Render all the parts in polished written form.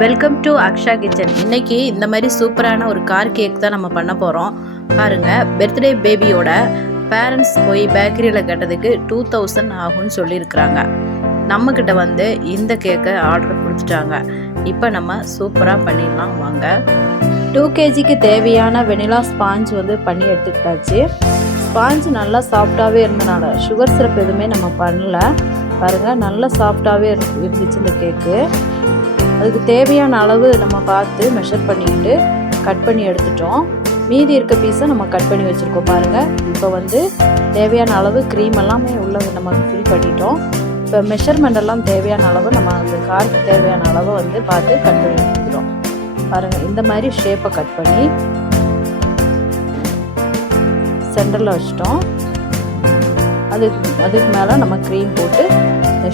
Welcome to Aqsa kitchen. இன்னைக்கு இந்த மாதிரி சூப்பரான ஒரு கார் கேக் தான் நம்ம பண்ண போகிறோம். பாருங்க, பர்த்டே பேபியோட பேரண்ட்ஸ் போய் பேக்கரியில் கேட்டதுக்கு 2000 ஆகும்னு சொல்லியிருக்கிறாங்க. நம்மக்கிட்ட வந்து இந்த கேக்கை ஆர்டர் கொடுத்துட்டாங்க. இப்போ நம்ம சூப்பராக பண்ணிடலாம் வாங்க. 2 kgக்கு தேவையான வெனிலா ஸ்பாஞ்ச் வந்து பண்ணி எடுத்துக்கிட்டாச்சு. ஸ்பாஞ்ச் நல்லா சாஃப்டாகவே இருந்தனால சுகர் சிரப் எதுவுமே நம்ம பண்ணல. பாருங்கள், நல்லா சாஃப்டாகவே இருந்துச்சு இந்த கேக்கு. அதுக்கு தேவையான அளவு நம்ம பார்த்து மெஷர் பண்ணிக்கிட்டு கட் பண்ணி எடுத்துட்டோம். மீதி இருக்க பீஸை நம்ம கட் பண்ணி வச்சுருக்கோம். பாருங்கள், இப்போ வந்து தேவையான அளவு க்ரீம் எல்லாமே உள்ளது நம்ம ஃபில் பண்ணிட்டோம். இப்போ மெஷர்மெண்ட் எல்லாம் தேவையான அளவு நம்ம அந்த காருக்கு தேவையான அளவை வந்து பார்த்து கட் பண்ணி எடுத்துக்கிறோம். பாருங்கள், இந்த மாதிரி ஷேப்பை கட் பண்ணி சென்டரில் வச்சிட்டோம். அதுக்கு மேலே நம்ம க்ரீம் போட்டு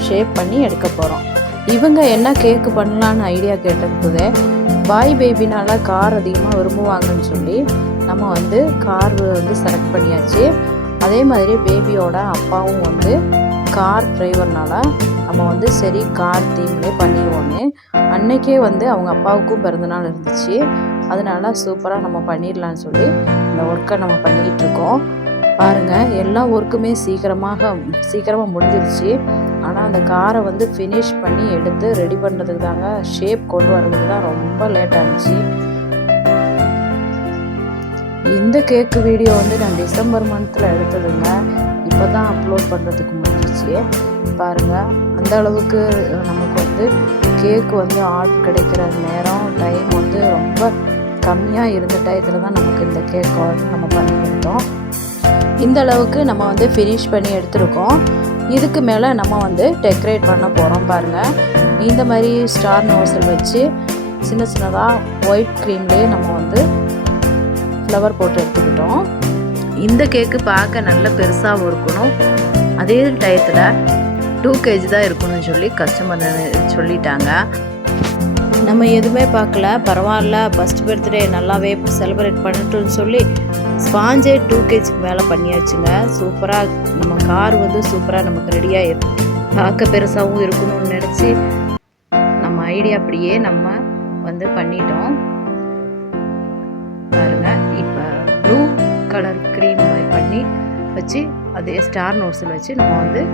ஷேப் பண்ணி எடுக்க போகிறோம். இவங்க என்ன கேக்கு பண்ணலான்னு ஐடியா கேட்டபோதே பாய் பேபினால் கார் அதிகமாக விரும்புவாங்கன்னு சொல்லி நம்ம வந்து கார் வந்து செலக்ட் பண்ணியாச்சு. அதே மாதிரி பேபியோட அப்பாவும் வந்து கார் டிரைவர்னால நம்ம வந்து சரி கார் தீம்லேயே பண்ணிடுவோன்னு அன்னைக்கே வந்து அவங்க அப்பாவுக்கும் பிறந்தநாள் இருந்துச்சு. அதனால சூப்பராக நம்ம பண்ணிடலான்னு சொல்லி இந்த ஒர்க்கை நம்ம பண்ணிக்கிட்டு இருக்கோம். பாருங்கள், எல்லா ஒர்க்குமே சீக்கிரமாக முடிஞ்சிருச்சு. ஆனால் அந்த காரை வந்து ஃபினிஷ் பண்ணி எடுத்து ரெடி பண்ணுறதுக்கு தாங்க, ஷேப் கொண்டு வர்றதுக்கு தான் ரொம்ப லேட் ஆகிடுச்சு. இந்த கேக்கு வீடியோ வந்து நான் டிசம்பர் மந்தில் எடுத்ததுங்க. இப்போ தான் அப்லோட் பண்ணுறதுக்கு முடிஞ்சிச்சு. பாருங்கள், அந்த அளவுக்கு நமக்கு வந்து கேக்கு வந்து ஆர்டர் கிடைக்கிற நேரம் டைம் வந்து ரொம்ப கம்மியாக இருந்த டயத்தில் தான் நமக்கு இந்த கேக் ஆர்டர் நம்ம பண்ணி கொடுத்தோம். இந்த அளவுக்கு நம்ம வந்து ஃபினிஷ் பண்ணி எடுத்துருக்கோம். இதுக்கு மேலே நம்ம வந்து டெக்கரேட் பண்ண போகிறோம். பாருங்கள், இந்த மாதிரி ஸ்டார் நோசல் வச்சு சின்ன சின்னதாக ஒயிட் க்ரீம்லேயே நம்ம வந்து ஃப்ளவர் போட்டு எடுத்துக்கிட்டோம். இந்த கேக்கு பார்க்க நல்ல பெருசாகவும் இருக்கணும், அதே டயத்தில் 2 kg தான் இருக்கணும்னு சொல்லி கஸ்டமர் சொல்லிட்டாங்க. நம்ம எதுவுமே பார்க்கல, பரவாயில்ல ஃபஸ்ட் பர்த்டே நல்லாவே செலிப்ரேட் பண்ணட்டும்னு சொல்லி ஸ்பாஞ்சே 2 kgக்கு மேலே பண்ணியாச்சுங்க. சூப்பராக நம்ம கார் வந்து சூப்பராக நமக்கு ரெடியாக இருக்கு. பார்க்க பெருசாகவும் இருக்கணும்னு நினச்சி நம்ம ஐடியா அப்படியே நம்ம வந்து பண்ணிட்டோம். பாருங்கள், இப்போ ப்ளூ கலர் க்ரீம் பண்ணி வச்சு அதே ஸ்டார் நோட்ஸில் வச்சு நம்ம வந்து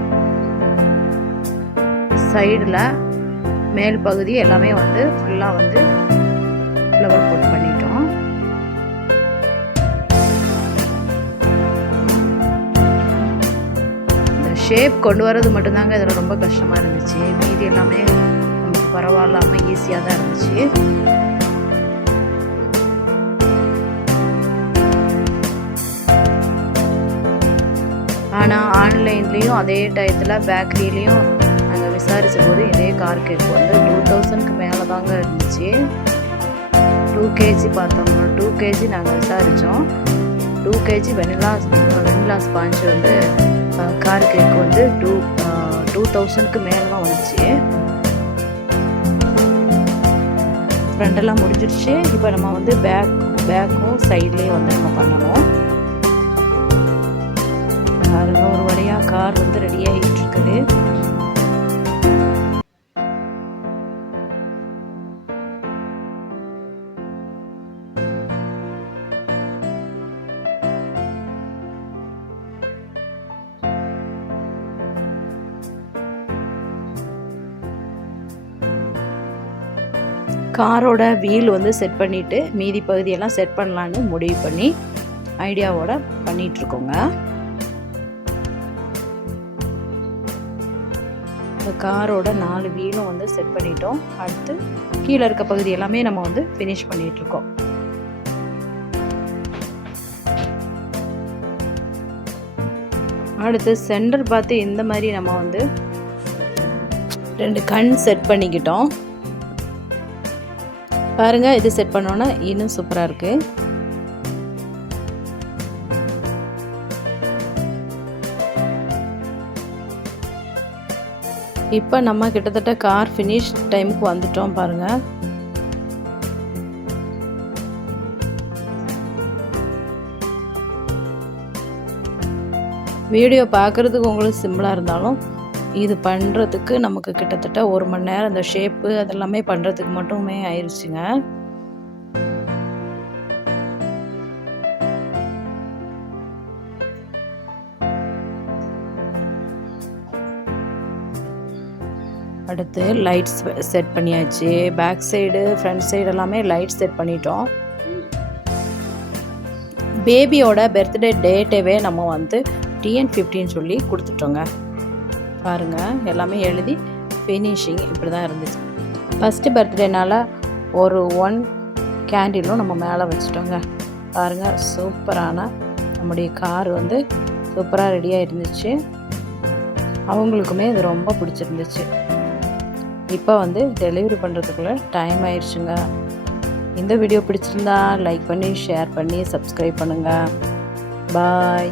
சைடில் மேல் பகுதி எல்லாமே வந்து ஃபுல்லாக வந்து ஃப்ளவர் போட்டு பண்ணிட்டோம். இந்த ஷேப் கொண்டு வரது மட்டும்தாங்க இதில் ரொம்ப கஷ்டமாக இருந்துச்சு. மீதி எல்லாமே நமக்கு பரவாயில்லாமல் ஈஸியாக தான் இருந்துச்சு. ஆனால் ஆன்லைன்லேயும் அதே டயத்தில் பேக்கரியிலையும் நாங்கள் விசாரித்த போது இதே கார் கேக் வந்து 2000க்கு மேலே தாங்க இருந்துச்சு. 2 kg பார்த்தோம். 2 kg நாங்கள் விசாரித்தோம். 2 kg வெனிலா ஸ்பாஞ்ச் வந்து கார் கேக் வந்து 2000க்கு மேலே தான் வந்துச்சு. ஃப்ரண்டெல்லாம் முடிஞ்சிடுச்சு. இப்போ நம்ம வந்து பேக்கும் சைட்லேயே வந்து நம்ம பண்ணணும். பாருங்க, ஒரு வழியாக கார் வந்து ரெடி ஆகிட்டு இருக்குது. காரோட வீல் வந்து செட் பண்ணிவிட்டு மீதி பகுதியெல்லாம் செட் பண்ணலான்னு முடிவு பண்ணி ஐடியாவோட பண்ணிகிட்ருக்கோங்க. இந்த காரோட 4 வீலும் வந்து செட் பண்ணிட்டோம். அடுத்து கீழே இருக்க பகுதி எல்லாமே நம்ம வந்து ஃபினிஷ் பண்ணிகிட்ருக்கோம். அடுத்து சென்டர் பார்த்து இந்த மாதிரி நம்ம வந்து 2 கண் செட் பண்ணிக்கிட்டோம். பாருங்கள், இது செட் பண்ணோன்னா இன்னும் சூப்பராக இருக்குது. இப்போ நம்ம கிட்டத்தட்ட கார் ஃபினிஷ் டைமுக்கு வந்துட்டோம். பாருங்கள், வீடியோ பார்க்குறதுக்கு உங்களுக்கு சிம்பிளாக இருந்தாலும் இது பண்ணுறதுக்கு நமக்கு கிட்டத்தட்ட 1 மணி நேரம் அந்த ஷேப்பு அதெல்லாமே பண்ணுறதுக்கு மட்டுமே ஆயிடுச்சுங்க. அடுத்து லைட்ஸ் செட் பண்ணியாச்சு. பேக் சைடு ஃப்ரண்ட் சைடு எல்லாமே லைட் செட் பண்ணிட்டோம். பேபியோட பர்த்டே டேட்டவே நம்ம வந்து TN15 சொல்லி கொடுத்துட்டோங்க. பாருங்கள், எல்லாமே எழுதி ஃபினிஷிங் இப்படி தான் இருந்துச்சு. ஃபஸ்ட்டு பர்த்டேனால் ஒரு 1 கேண்டிலும் நம்ம மேலே வச்சுட்டோங்க. பாருங்கள், சூப்பரான நம்முடைய கார் வந்து சூப்பராக ரெடியாக இருந்துச்சு. அவங்களுக்குமே இது ரொம்ப பிடிச்சிருந்துச்சு. இப்போ வந்து டெலிவரி பண்ணுறதுக்குள்ளே டைம் ஆயிடுச்சுங்க. இந்த வீடியோ பிடிச்சிருந்தா லைக் பண்ணி ஷேர் பண்ணி சப்ஸ்கிரைப் பண்ணுங்கள். பாய்.